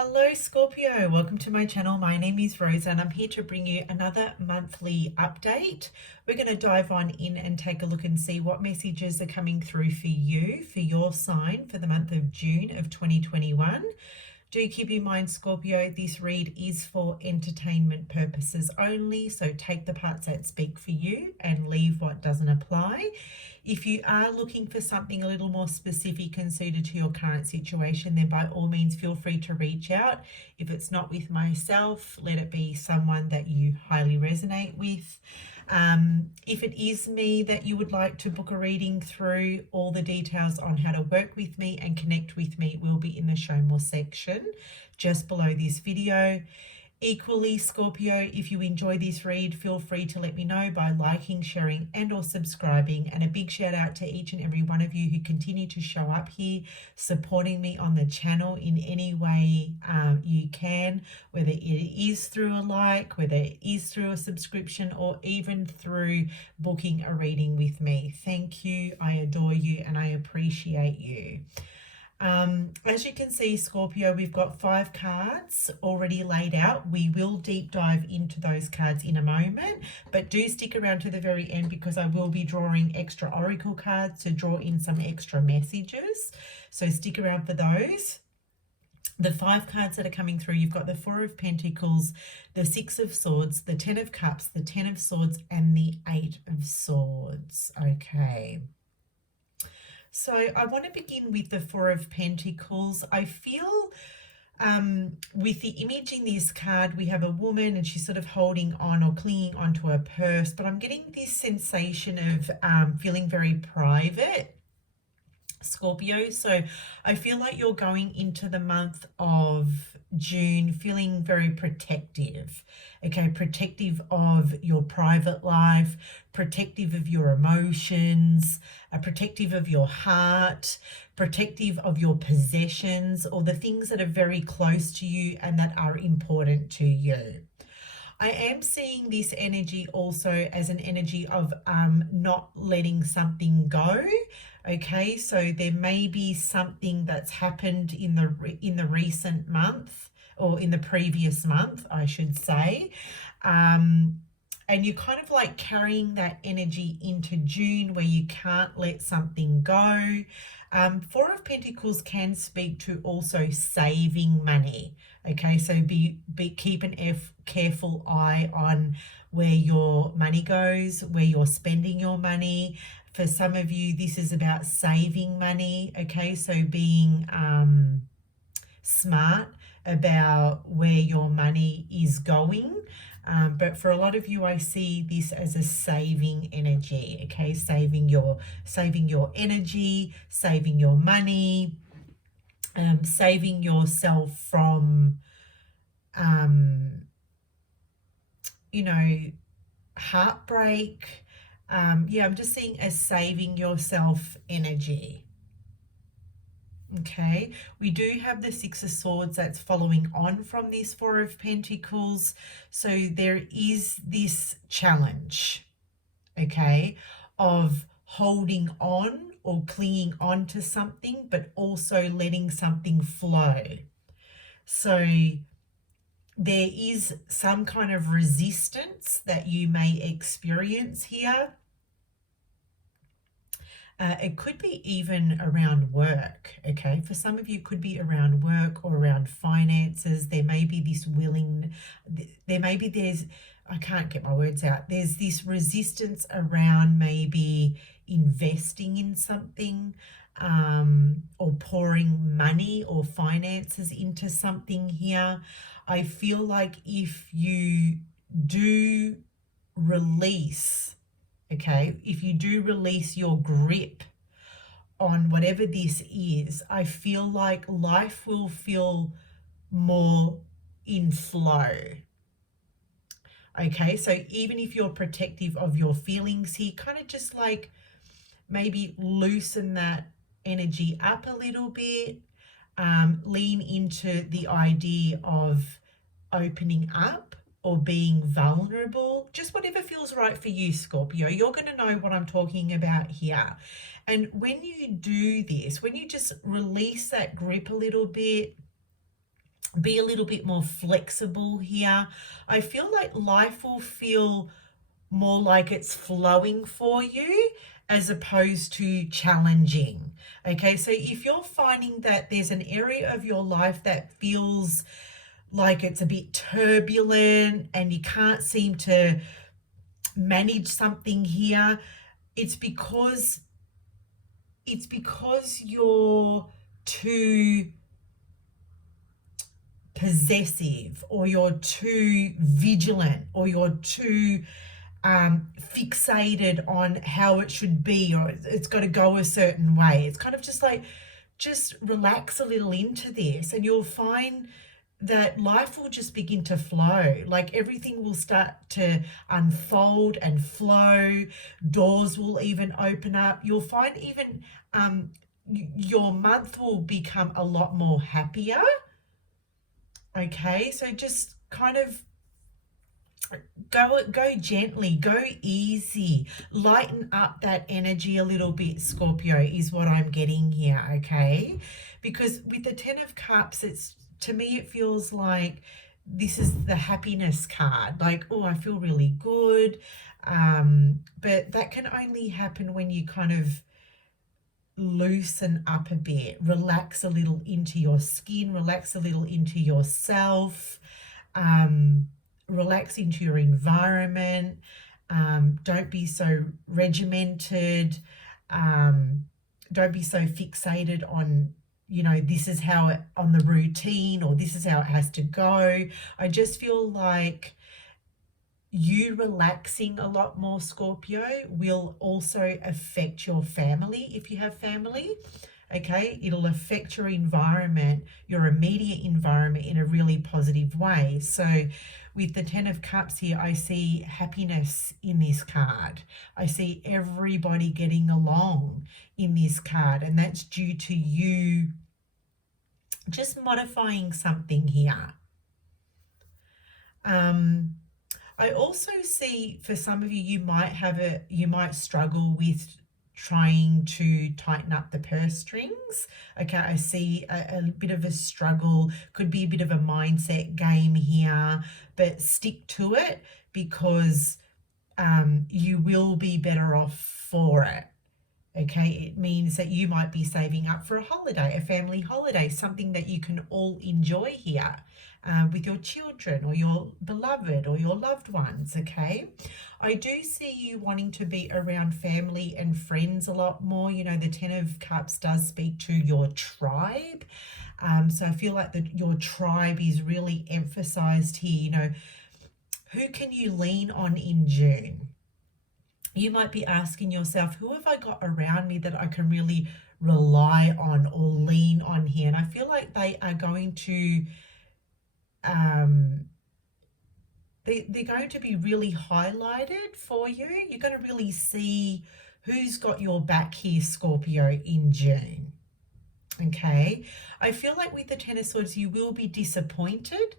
Hello Scorpio, welcome to my channel. My name is Rose and I'm here to bring you another monthly update. We're going to dive on in and take a look and see what messages are coming through for you, for your sign for the month of June of 2021. Do keep in mind, Scorpio, this read is for entertainment purposes only, so take the parts that speak for you and leave what doesn't apply. If you are looking for something a little more specific and suited to your current situation, then by all means feel free to reach out. If it's not with myself, let it be someone that you highly resonate with. If it is me that you would like to book a reading through, all the details on how to work with me and connect with me will be in the show more section just below this video. Equally, Scorpio, if you enjoy this read, feel free to let me know by liking, sharing, and or subscribing. And a big shout out to each and every one of you who continue to show up here, supporting me on the channel in any way you can, whether it is through a like, whether it is through a subscription, or even through booking a reading with me. Thank you, I adore you, and I appreciate you. As you can see, Scorpio, we've got 5 cards already laid out. We will deep dive into those cards in a moment, but do stick around to the very end because I will be drawing extra oracle cards to draw in some extra messages. So stick around for those. The 5 cards that are coming through, you've got the 4 of Pentacles, the 6 of Swords, the 10 of Cups, the 10 of Swords, and the 8 of Swords. Okay. So I want to begin with the 4 of Pentacles. I feel with the image in this card, we have a woman and she's sort of holding on or clinging onto a purse, but I'm getting this sensation of feeling very private, Scorpio. So I feel like you're going into the month of June feeling very protective, okay, protective of your private life, protective of your emotions, protective of your heart, protective of your possessions or the things that are very close to you and that are important to you. I am seeing this energy also as an energy of not letting something go. Okay, so there may be something that's happened in the recent month, or in the previous month, I should say. And you're kind of like carrying that energy into June where you can't let something go. 4 of Pentacles can speak to also saving money. Okay, so keep an careful eye on where your money goes, where you're spending your money. For some of you, this is about saving money. Okay, so being smart about where your money is going. But for a lot of you, I see this as a saving energy, okay? Saving your energy, saving your money, saving yourself from, heartbreak. Yeah, I'm just seeing as saving yourself energy. Okay, we do have the 6 of Swords that's following on from this 4 of Pentacles. So there is this challenge, okay, of holding on or clinging on to something, but also letting something flow. So there is some kind of resistance that you may experience here. It could be even around work, okay? For some of you, it could be around work or around finances. There may be this I can't get my words out. There's this resistance around maybe investing in something, or pouring money or finances into something here. I feel like if you do release, okay, if you do release your grip on whatever this is, I feel like life will feel more in flow. Okay, so even if you're protective of your feelings here, kind of just like maybe loosen that energy up a little bit, lean into the idea of opening up or being vulnerable, just whatever feels right for you, Scorpio. You're going to know what I'm talking about here. And when you do this, when you just release that grip a little bit, Be a little bit more flexible here. I feel like life will feel more like it's flowing for you as opposed to challenging. Okay, so if you're finding that there's an area of your life that feels like it's a bit turbulent and you can't seem to manage something here, it's because you're too possessive, or you're too vigilant, or you're too fixated on how it should be, or it's got to go a certain way. It's kind of just like, just relax a little into this and you'll find that life will just begin to flow. Like everything will start to unfold and flow. Doors will even open up. You'll find even your month will become a lot more happier. Okay, so just kind of go gently, go easy, lighten up that energy a little bit, Scorpio, is what I'm getting here. Okay, because with the 10 of Cups, it's, to me it feels like this is the happiness card, like, oh, I feel really good, but that can only happen when you kind of loosen up a bit, relax a little into your skin, relax a little into yourself, relax into your environment. Don't be so regimented. Don't be so fixated on, you know, this is how it, on the routine, or this is how it has to go. I just feel like you relaxing a lot more, Scorpio, will also affect your family if you have family. Okay, it'll affect your environment, your immediate environment, in a really positive way. So with the 10 of Cups here, I see happiness in this card. I see everybody getting along in this card, and that's due to you just modifying something here. I also see for some of you, you might struggle with trying to tighten up the purse strings. Okay, I see a bit of a struggle, could be a bit of a mindset game here, but stick to it, because you will be better off for it. Okay, it means that you might be saving up for a holiday, a family holiday, something that you can all enjoy here with your children or your beloved or your loved ones. Okay, I do see you wanting to be around family and friends a lot more. You know, the 10 of Cups does speak to your tribe. So I feel like your tribe is really emphasized here. You know, who can you lean on in June? You might be asking yourself, who have I got around me that I can really rely on or lean on here? And I feel like they are going to, they're going to be really highlighted for you. You're going to really see who's got your back here, Scorpio, in June. Okay, I feel like with the 10 of Swords, you will be disappointed.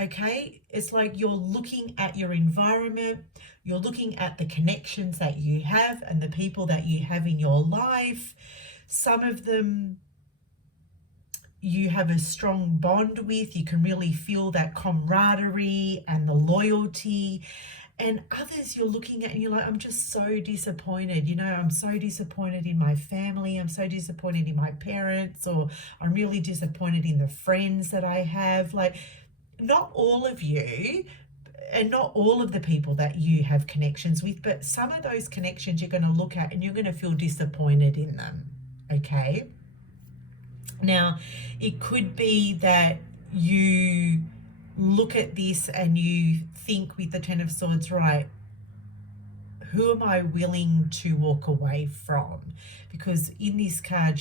Okay, it's like you're looking at your environment, you're looking at the connections that you have and the people that you have in your life. Some of them you have a strong bond with, you can really feel that camaraderie and the loyalty. And others you're looking at and you're like, I'm just so disappointed. You know, I'm so disappointed in my family. I'm so disappointed in my parents, or I'm really disappointed in the friends that I have. Like, not all of you and not all of the people that you have connections with, but some of those connections you're going to look at and you're going to feel disappointed in them. Okay. Now, it could be that you look at this and you think with the 10 of Swords, right, who am I willing to walk away from? Because in this card,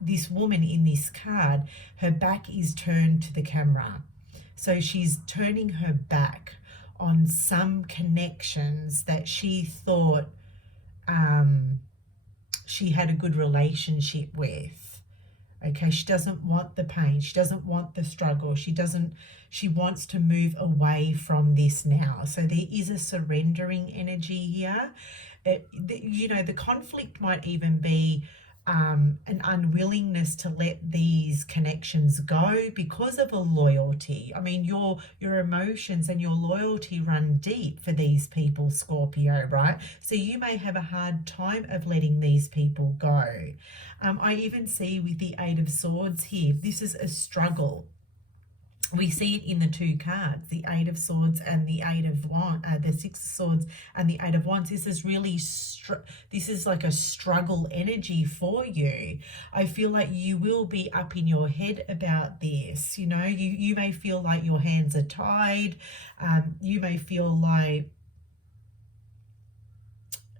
this woman in this card, her back is turned to the camera. So she's turning her back on some connections that she thought she had a good relationship with. Okay, she doesn't want the pain. She doesn't want the struggle. She wants to move away from this now. So there is a surrendering energy here. You know, the conflict might even be an unwillingness to let these connections go because of a loyalty. I mean, your emotions and your loyalty run deep for these people, Scorpio, right? So you may have a hard time of letting these people go. I even see with the Eight of Swords here, this is a struggle. We see it in the two cards, the Eight of Swords and the the Six of Swords and the Eight of Wands. This is really, this is like a struggle energy for you. I feel like you will be up in your head about this. You know, you may feel like your hands are tied. You may feel like,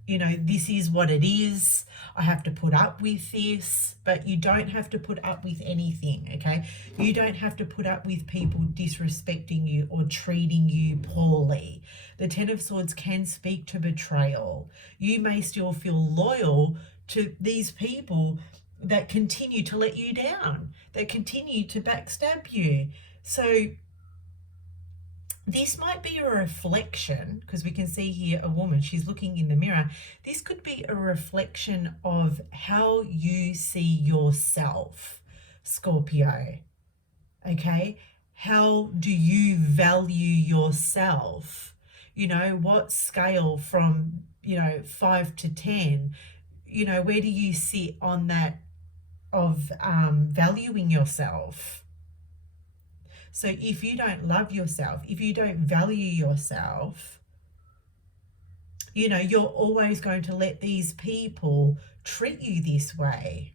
you know, this is what it is. I have to put up with this, but you don't have to put up with anything, okay? You don't have to put up with people disrespecting you or treating you poorly. The Ten of Swords can speak to betrayal. You may still feel loyal to these people that continue to let you down, that continue to backstab you. So this might be a reflection, because we can see here a woman, she's looking in the mirror. This could be a reflection of how you see yourself, Scorpio, okay? How do you value yourself? You know, what scale from, you know, 5 to 10, you know, where do you sit on that of valuing yourself? So if you don't love yourself, if you don't value yourself, you know, you're always going to let these people treat you this way.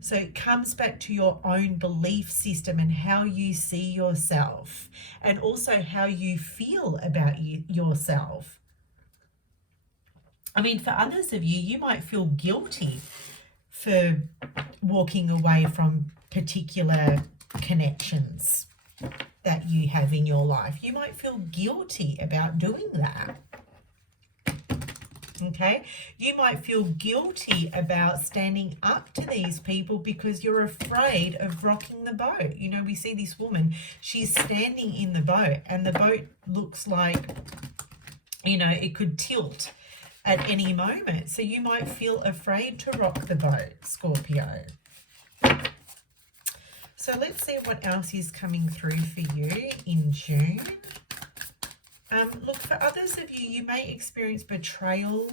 So it comes back to your own belief system and how you see yourself, and also how you feel about yourself. I mean, for others of you, you might feel guilty for walking away from particular connections that you have in your life. You might feel guilty about doing that. Okay, you might feel guilty about standing up to these people because you're afraid of rocking the boat. You know, we see this woman, she's standing in the boat, and the boat looks like, you know, it could tilt at any moment. So you might feel afraid to rock the boat, Scorpio. So let's see what else is coming through for you in June. Look, for others of you, you may experience betrayal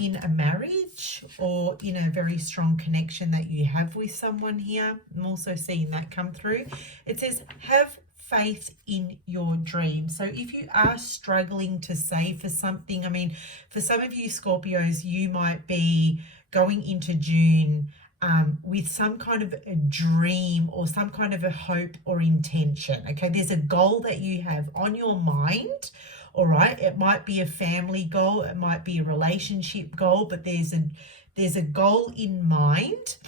in a marriage or in a very strong connection that you have with someone here. I'm also seeing that come through. It says, have faith in your dream. So if you are struggling to save for something, I mean, for some of you Scorpios, you might be going into June with some kind of a dream or some kind of a hope or intention. Okay, there's a goal that you have on your mind. All right, it might be a family goal, it might be a relationship goal, but there's a goal in mind,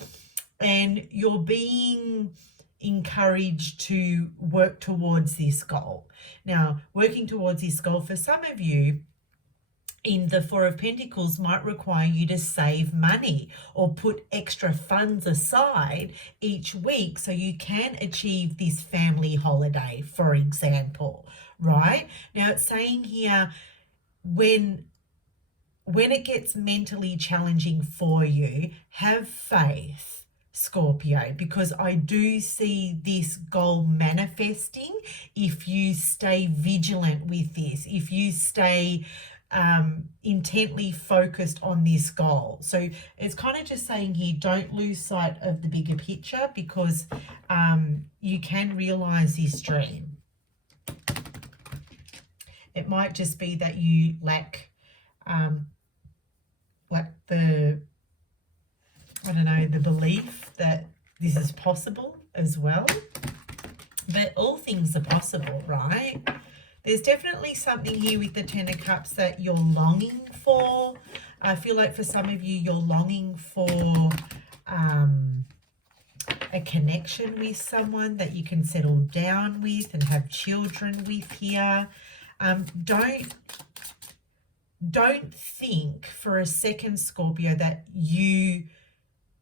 and you're being encouraged to work towards this goal. Now, working towards this goal for some of you in the Four of Pentacles might require you to save money or put extra funds aside each week so you can achieve this family holiday, for example, right? Now it's saying here, when it gets mentally challenging for you, have faith, Scorpio, because I do see this goal manifesting if you stay vigilant with this, if you stay intently focused on this goal. So it's kind of just saying here, don't lose sight of the bigger picture, because you can realize this dream. It might just be that you lack the, I don't know, the belief that this is possible as well. But all things are possible, right? There's definitely something here with the Ten of Cups that you're longing for. I feel like for some of you, you're longing for a connection with someone that you can settle down with and have children with here. Don't think for a second, Scorpio, that you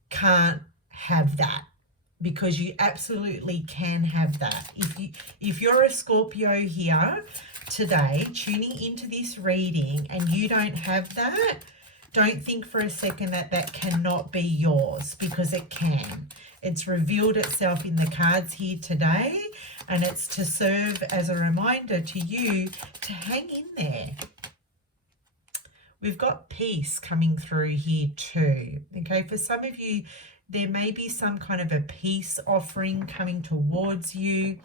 can't have that, because you absolutely can have that. If you're a Scorpio here today tuning into this reading and you don't have that, Don't think for a second that that cannot be yours, because it can. It's revealed itself in the cards here today, and it's to serve as a reminder to you to hang in there. We've got peace coming through here too. Okay, for some of you, there may be some kind of a peace offering coming towards you,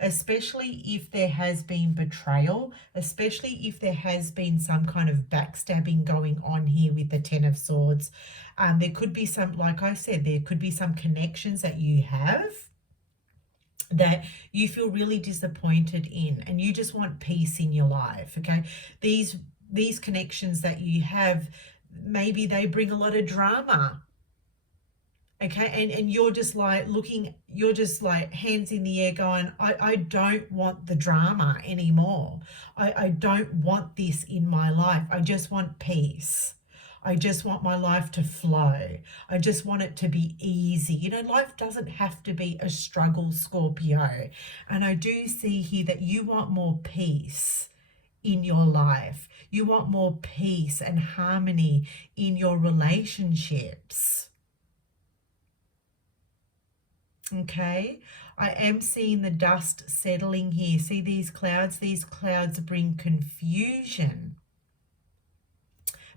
especially if there has been betrayal, especially if there has been some kind of backstabbing going on here with the Ten of Swords. There could be some, like I said, there could be some connections that you have that you feel really disappointed in, and you just want peace in your life. Okay, these connections that you have, maybe they bring a lot of drama. Okay, and you're just like looking, you're just like hands in the air going, I don't want the drama anymore. I don't want this in my life. I just want peace. I just want my life to flow. I just want it to be easy. You know, life doesn't have to be a struggle, Scorpio. And I do see here that you want more peace in your life. You want more peace and harmony in your relationships. Okay, I am seeing the dust settling here. See these clouds? These clouds bring confusion.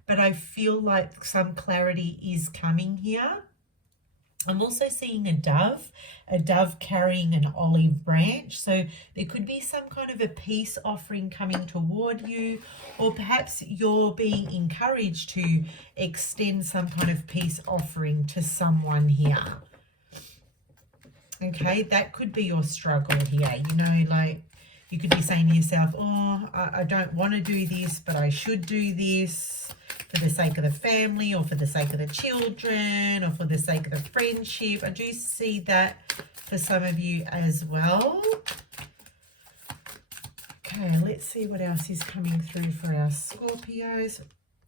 But I feel like some clarity is coming here. I'm also seeing a dove carrying an olive branch. So there could be some kind of a peace offering coming toward you, or perhaps you're being encouraged to extend some kind of peace offering to someone here. Okay, that could be your struggle here. You know, like you could be saying to yourself, oh, I don't want to do this, but I should do this for the sake of the family, or for the sake of the children, or for the sake of the friendship. I do see that for some of you as well. Okay, let's see what else is coming through for our Scorpios.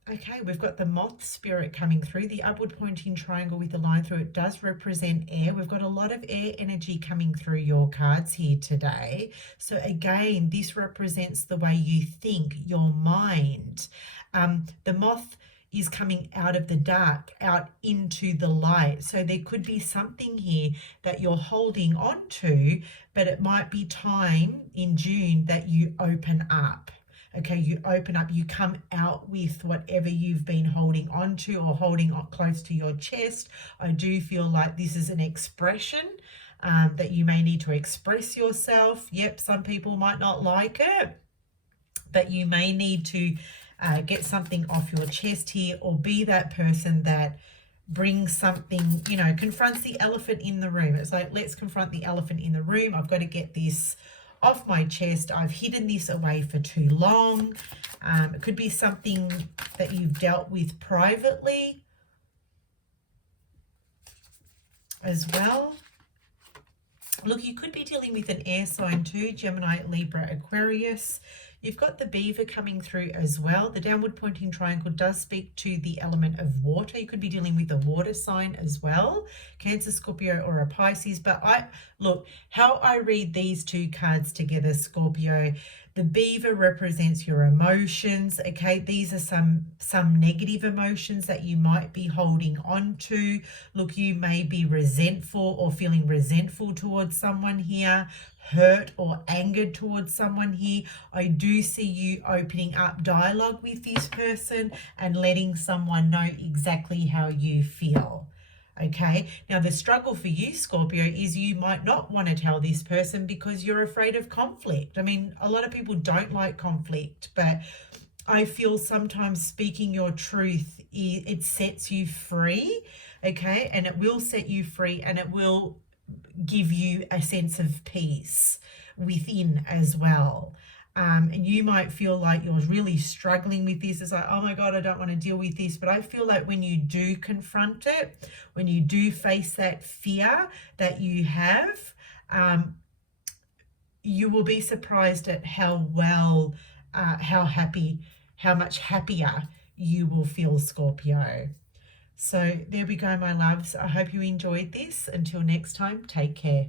Okay, we've got the moth spirit coming through. The upward pointing triangle with the line through it does represent air. We've got a lot of air energy coming through your cards here today. So again, this represents the way you think, your mind. The moth is coming out of the dark, out into the light. So there could be something here that you're holding on to, but it might be time in June that you open up. Okay, you open up, you come out with whatever you've been holding on to or holding close to your chest. I do feel like this is an expression that you may need to express yourself. Yep, some people might not like it, but you may need to get something off your chest here, or be that person that brings something, you know, confronts the elephant in the room. It's like, let's confront the elephant in the room. I've got to get this off my chest. I've hidden this away for too long. It could be something that you've dealt with privately as well. Look, you could be dealing with an air sign too, Gemini, Libra, Aquarius. You've got the beaver coming through as well. The downward pointing triangle does speak to the element of water. You could be dealing with a water sign as well, Cancer, Scorpio, or a Pisces. But look, how I read these two cards together, Scorpio, the beaver represents your emotions. Okay, these are some negative emotions that you might be holding on to. Look, you may be resentful or feeling resentful towards someone here, hurt or angered towards someone here. I do see you opening up dialogue with this person and letting someone know exactly how you feel. Okay, now the struggle for you, Scorpio, is you might not want to tell this person because you're afraid of conflict. I mean, a lot of people don't like conflict, but I feel sometimes speaking your truth, it sets you free, okay? And it will set you free, and it will give you a sense of peace within as well. And you might feel like you're really struggling with this. It's like, oh my God, I don't want to deal with this. But I feel like when you do confront it, when you do face that fear that you have, you will be surprised at how well, how much happier you will feel, Scorpio. So there we go, my loves. I hope you enjoyed this. Until next time, take care.